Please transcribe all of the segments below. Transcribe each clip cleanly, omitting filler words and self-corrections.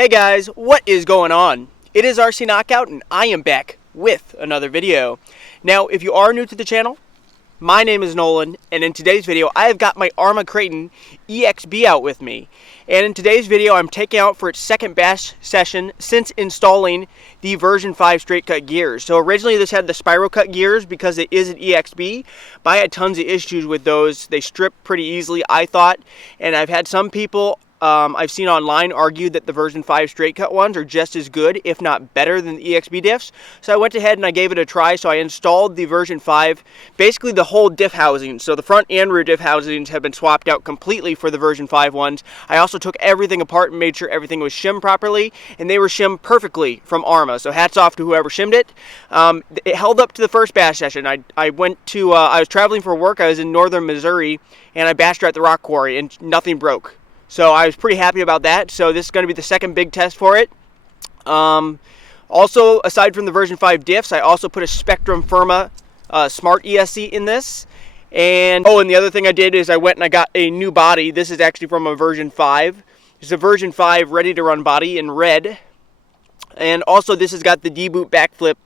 Hey guys, what is going on? It is RC Knockout and I am back with another video. Now, if you are new to the channel, my name is Nolan, and in today's video I have got my Arrma Kraton EXB out with me. And in today's video I'm taking out for its second bash session since installing the version 5 straight cut gears. So originally this had the spiral cut gears because it is an EXB, but I had tons of issues with those. They strip pretty easily, I thought, and I've had some people I've seen online argue that the version 5 straight cut ones are just as good, if not better, than the EXB diffs. So I went ahead and I gave it a try. So I installed the version 5, basically the whole diff housing. So the front and rear diff housings have been swapped out completely for the version 5 ones. I also took everything apart and made sure everything was shimmed properly, and they were shimmed perfectly from Arrma. So hats off to whoever shimmed it. It held up to the first bash session. I went to, I was traveling for work. I was in northern Missouri, and I bashed her at the rock quarry, and nothing broke. So I was pretty happy about that. So this is going to be the second big test for it. Also, aside from the version 5 diffs, I also put a Spectrum Firma Smart ESC in this. And the other thing I did is I went and I got a new body. This is actually from a version 5. It's a version 5 ready to run body in red. And also this has got the D-boot backflip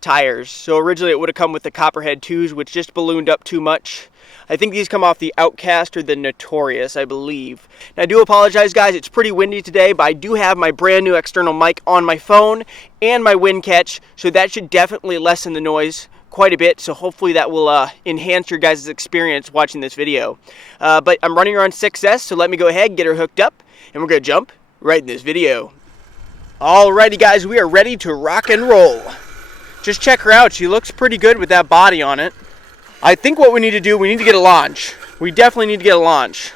tires. So originally it would have come with the Copperhead 2s, which just ballooned up too much. I think these come off the Outcast or the Notorious, I believe. Now, I do apologize, guys. It's pretty windy today, but I do have my brand new external mic on my phone and my wind catch, so that should definitely lessen the noise quite a bit. So hopefully that will enhance your guys' experience watching this video. But I'm running her on 6S, so let me go ahead and get her hooked up, and we're going to jump right in this video. Alrighty, guys, we are ready to rock and roll. Just check her out. She looks pretty good with that body on it. I think what we need to do, we need to get a launch. We definitely need to get a launch.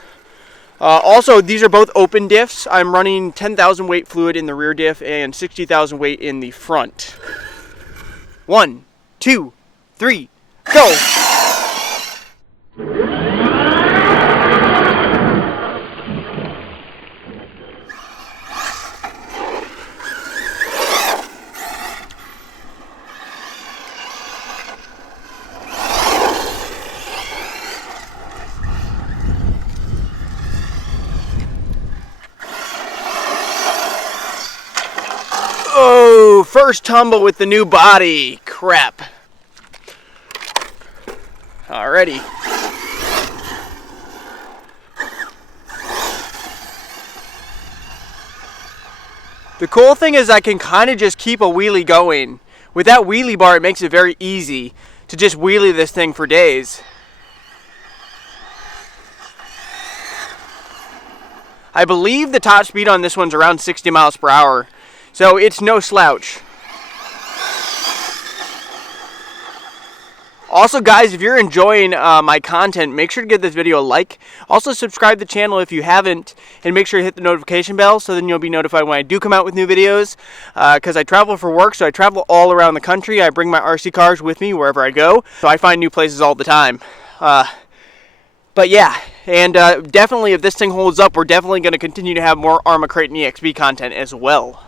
Also, these are both open diffs. I'm running 10,000 weight fluid in the rear diff and 60,000 weight in the front. 1, 2, 3, go! Oh, first tumble with the new body. Crap. Alrighty. The cool thing is I can kind of just keep a wheelie going. With that wheelie bar, it makes it very easy to just wheelie this thing for days. I believe the top speed on this one's around 60 miles per hour. So it's no slouch. Also, guys, if you're enjoying my content, make sure to give this video a like. Also, subscribe to the channel if you haven't, and make sure to hit the notification bell so then you'll be notified when I do come out with new videos. Because I travel for work, so I travel all around the country. I bring my RC cars with me wherever I go, so I find new places all the time. But yeah, and definitely if this thing holds up, we're definitely going to continue to have more Arrma Kraton EXB content as well.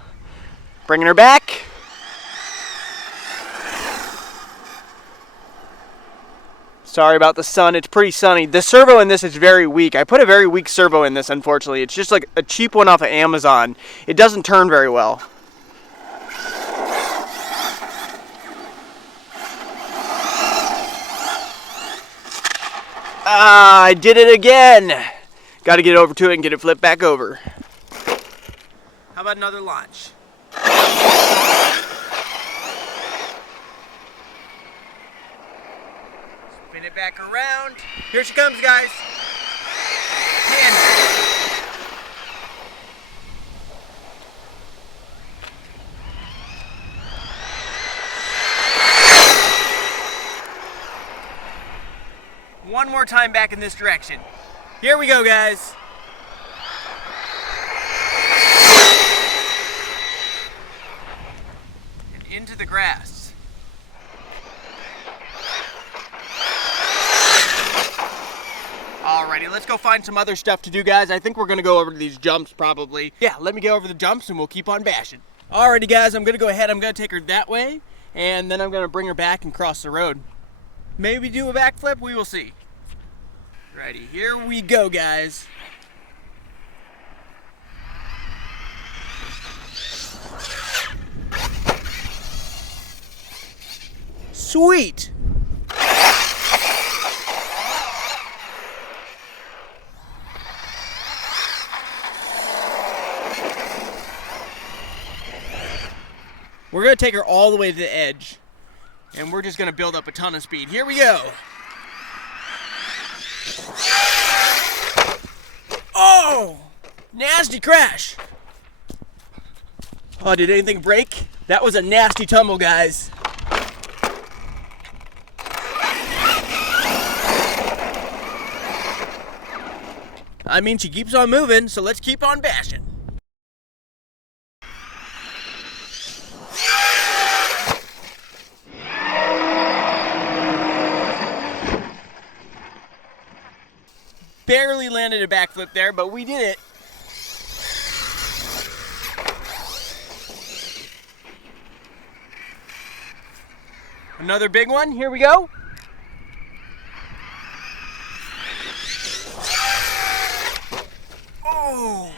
Bringing her back. Sorry about the sun. It's pretty sunny. The servo in this is very weak. I put a very weak servo in this, unfortunately. It's just like a cheap one off of Amazon. It doesn't turn very well. Ah, I did it again. Got to get over to it and get it flipped back over. How about another launch? Spin it back around. Here she comes, guys. Man. One more time back in this direction. Here we go, guys. Into the grass. Alrighty, let's go find some other stuff to do, guys. I think we're gonna go over to these jumps probably. Yeah, let me go over the jumps and we'll keep on bashing. Alrighty, guys, I'm gonna go ahead. I'm gonna take her that way, and then I'm gonna bring her back and cross the road. Maybe do a backflip, we will see. Righty, here we go, guys. Sweet! We're going to take her all the way to the edge, and we're just going to build up a ton of speed. Here we go. Oh! Nasty crash. Oh, did anything break? That was a nasty tumble, guys. I mean, she keeps on moving, so let's keep on bashing. Barely landed a backflip there, but we did it. Another big one. Here we go. Oh.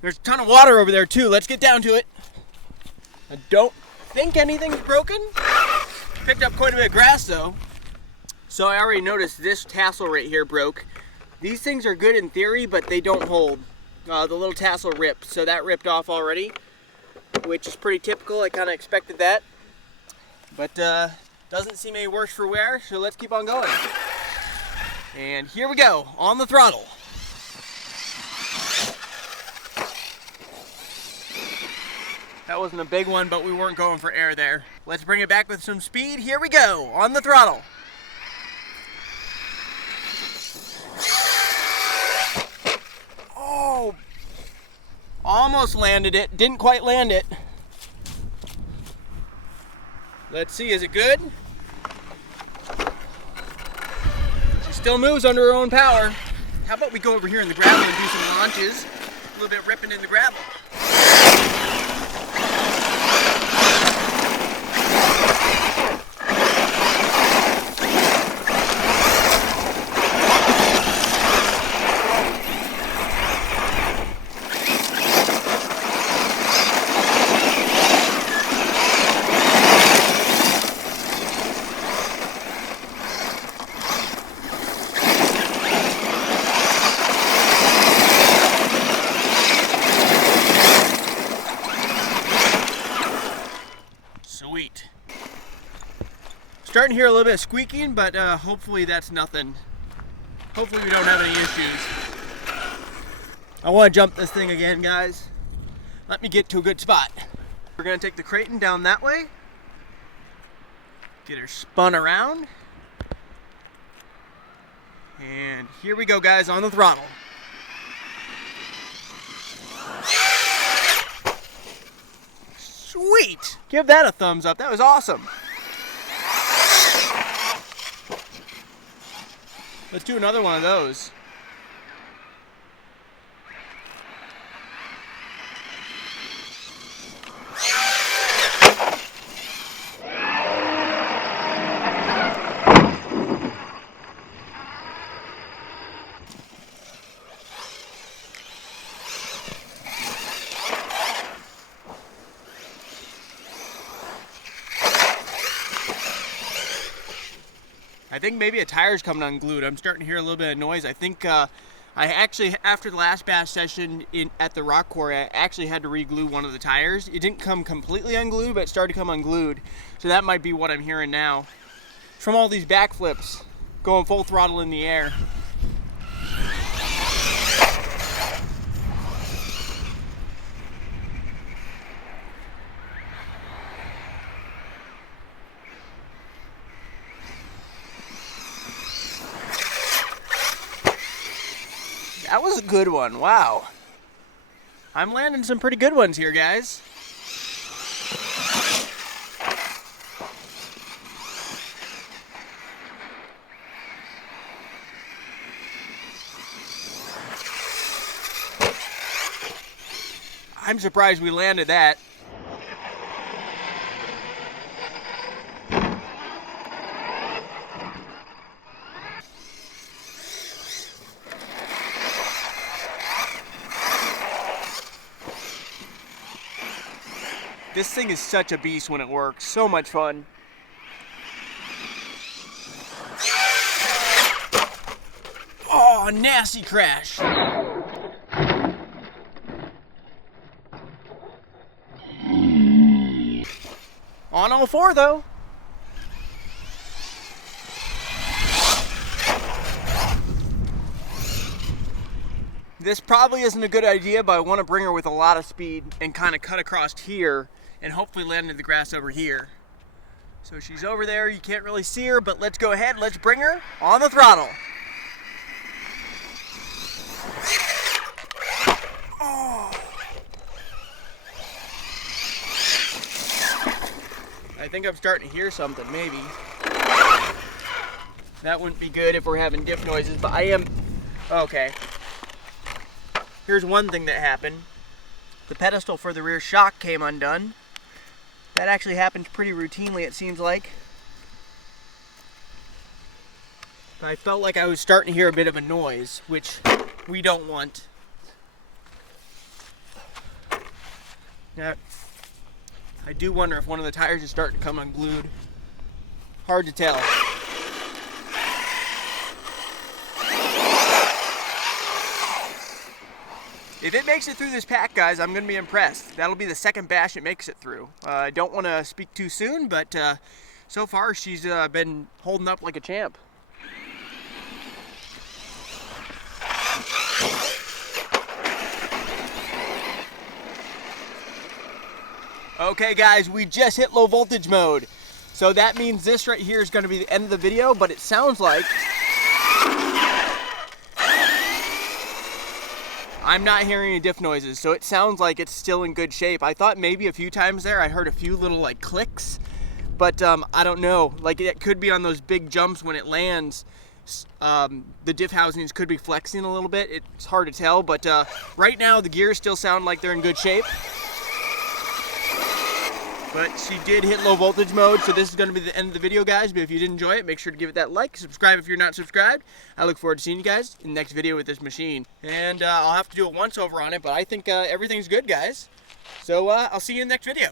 There's a ton of water over there too. Let's get down to it. I don't think anything's broken. Picked up quite a bit of grass though. So I already noticed this tassel right here broke. These things are good in theory, but they don't hold. The little tassel ripped, so that ripped off already, which is pretty typical. I kind of expected that, but doesn't seem any worse for wear, so let's keep on going. And here we go, on the throttle. That wasn't a big one, but we weren't going for air there. Let's bring it back with some speed. Here we go, on the throttle. Oh, almost landed it. Didn't quite land it. Let's see, is it good? She still moves under her own power. How about we go over here in the gravel and do some launches? A little bit ripping in the gravel. Sweet. Starting to hear a little bit of squeaking, but hopefully that's nothing. Hopefully we don't have any issues. I want to jump this thing again, guys. Let me get to a good spot. We're going to take the Kraton down that way. Get her spun around. And here we go, guys, on the throttle. Sweet! Give that a thumbs up. That was awesome. Let's do another one of those. I think maybe a tire's coming unglued. I'm starting to hear a little bit of noise. I think I actually, after the last bash session at the rock quarry, I actually had to re-glue one of the tires. It didn't come completely unglued, but it started to come unglued. So that might be what I'm hearing now. From all these backflips, going full throttle in the air. That was a good one, wow. I'm landing some pretty good ones here, guys. I'm surprised we landed that. This thing is such a beast when it works. So much fun. Oh, nasty crash. On all four though. This probably isn't a good idea, but I want to bring her with a lot of speed and kind of cut across here and hopefully land into the grass over here. So she's over there, you can't really see her, but let's go ahead, let's bring her on the throttle. Oh. I think I'm starting to hear something, maybe. That wouldn't be good if we're having diff noises, but I am, okay. Here's one thing that happened. The pedestal for the rear shock came undone. That actually happens pretty routinely, it seems like. I felt like I was starting to hear a bit of a noise, which we don't want. Now, I do wonder if one of the tires is starting to come unglued. Hard to tell. If it makes it through this pack, guys, I'm going to be impressed. That'll be the second bash it makes it through. I don't want to speak too soon, but so far she's been holding up like a champ. Okay, guys, we just hit low voltage mode. So that means this right here is going to be the end of the video, but it sounds like I'm not hearing any diff noises, so it sounds like it's still in good shape. I thought maybe a few times there I heard a few little like clicks, but I don't know. Like it could be on those big jumps when it lands. The diff housings could be flexing a little bit. It's hard to tell, but right now the gears still sound like they're in good shape. But she did hit low voltage mode, so this is going to be the end of the video, guys. But if you did enjoy it, make sure to give it that like, subscribe if you're not subscribed. I look forward to seeing you guys in the next video with this machine. And I'll have to do a once over on it, but I think everything's good, guys. So I'll see you in the next video.